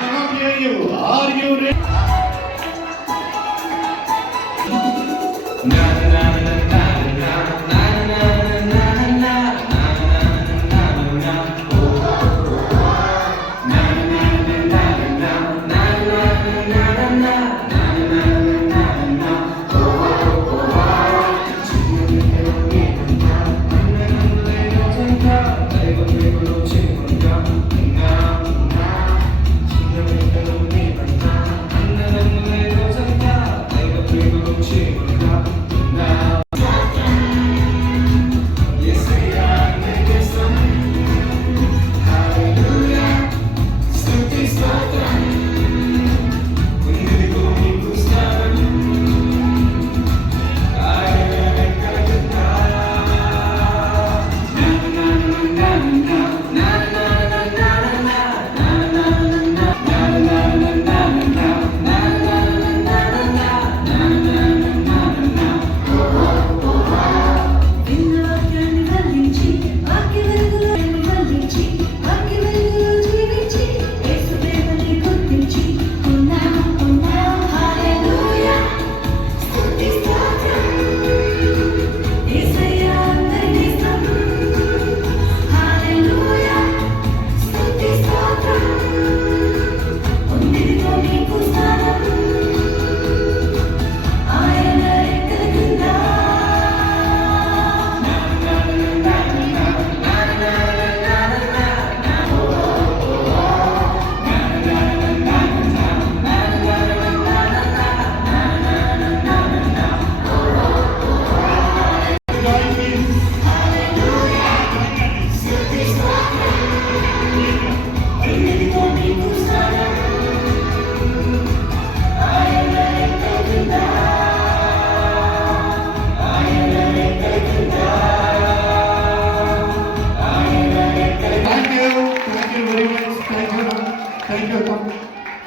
cannot hear you. Are you ready?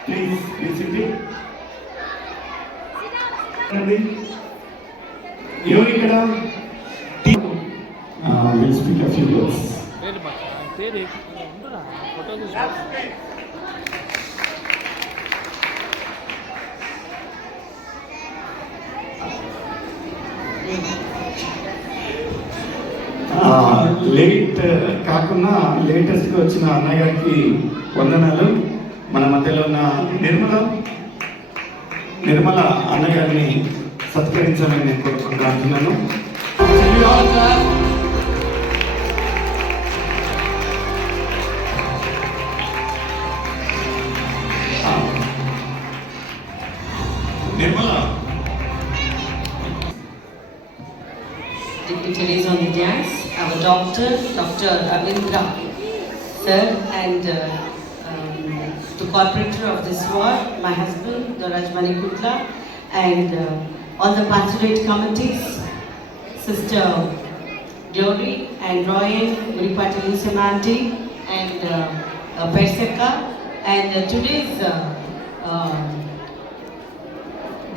Please be seated. ఎవరు ఇక్కడ will speak a few words. Late కాకుండా లేటెస్ట్గా వచ్చిన అన్నయ్య గారికి వందనాలు. మన మధ్యలో ఉన్న నిర్మల అన్నయ్య గారిని సత్కరించాలని నేను కోరుకుంటున్నాను. Nirmala dignitaries on the dais, our doctor, Dr. Ravindra sir, and the cooperator of this ward, my husband, Doraj Manikutla, and all the pastorate committees, Sister Glory and Royan, Muripati Lucimanti, and Perseka, and today's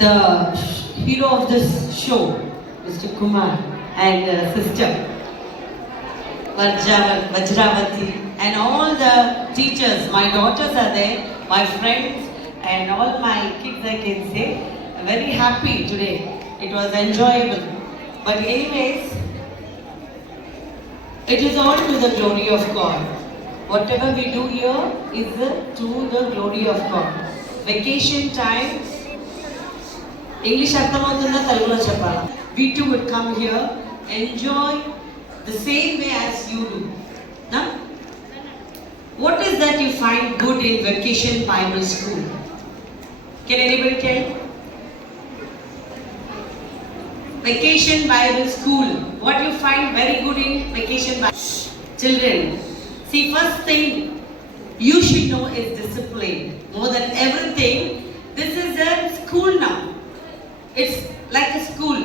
the hero of this show, Mr. Kumar, and Sister Vajravati, and all the teachers. My daughters are there, my friends, and all my kids, I can say. I'm very happy today. It was enjoyable. But anyways, it is all to the glory of God. Whatever we do here is to the glory of God. Vacation time, English arthamavutunda Telugulo cheppala. We too would come here, enjoy the same way as you do. Now, what is that you find good in Vacation Bible School? Can anybody tell? Vacation Bible School. What you find very good in Vacation Bible? Children, see, first thing you should know is discipline. More than everything, this is a school now. It's like a school.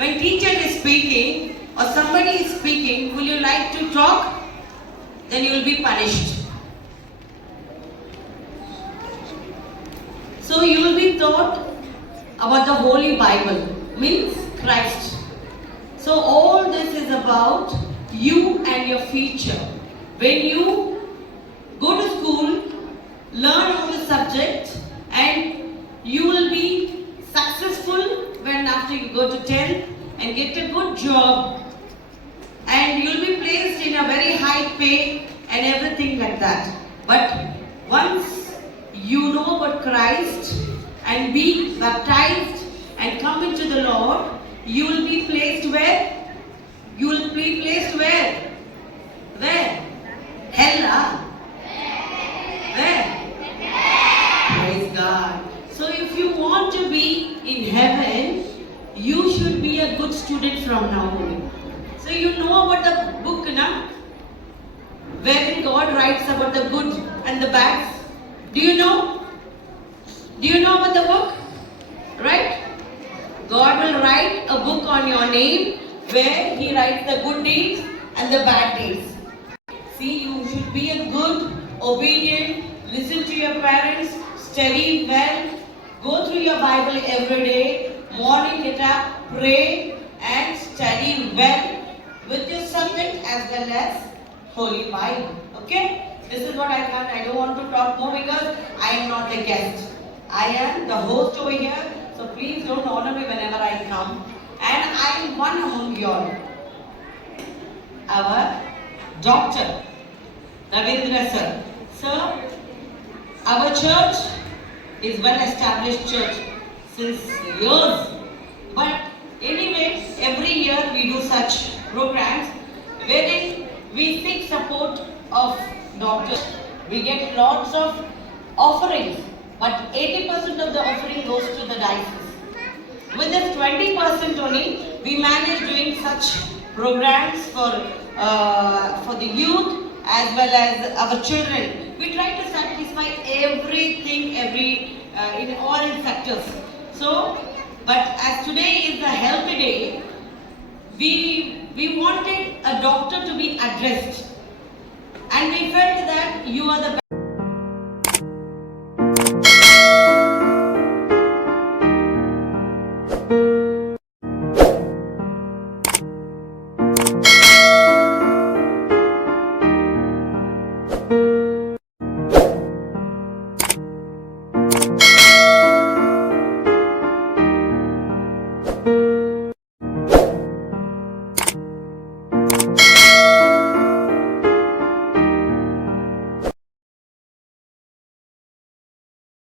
When teacher is speaking or somebody is speaking, will you like to talk? Then you will be punished. So you will be taught about the Holy Bible, means Christ. So all this is about you and your future. When you go to school, learn all the subjects subject and you will be successful when after you go to 10th and get a good job and you'll be placed in a very high pay and everything like that. But once you know about Christ and be baptized and come into the Lord, you will be placed where? You will be placed where? Where? Hell, huh? Where? Praise God. So if you want to be in heaven, you should be a good student from now on. So you know about the book, na? Wherein God writes about the good and the bad. Do you know? Do you know about the book? Right? God will write a book on your name where He writes the good deeds and the bad deeds. See, you should be a good, obedient, listen to your parents, study well, go through your Bible every day, morning get up, pray and study well with your subject as well as Holy Bible. Okay? This is what I can. I don't want to talk more because I am not the guest. I am the host over here. So please don't honor me whenever I come. And I am one among you all. Our Dr. Ravindra sir. Sir, our church is well-established church since years. But anyway, every year we do such programs wherein we seek support of doctors. We get lots of offerings, but 80% of the offering goes to the diocese. With this 20% only, we manage doing such programs for the youth as well as our children. We try to satisfy everything, in all sectors. So, but as today is the healthy day, we wanted a doctor to be addressed, and we felt that you are the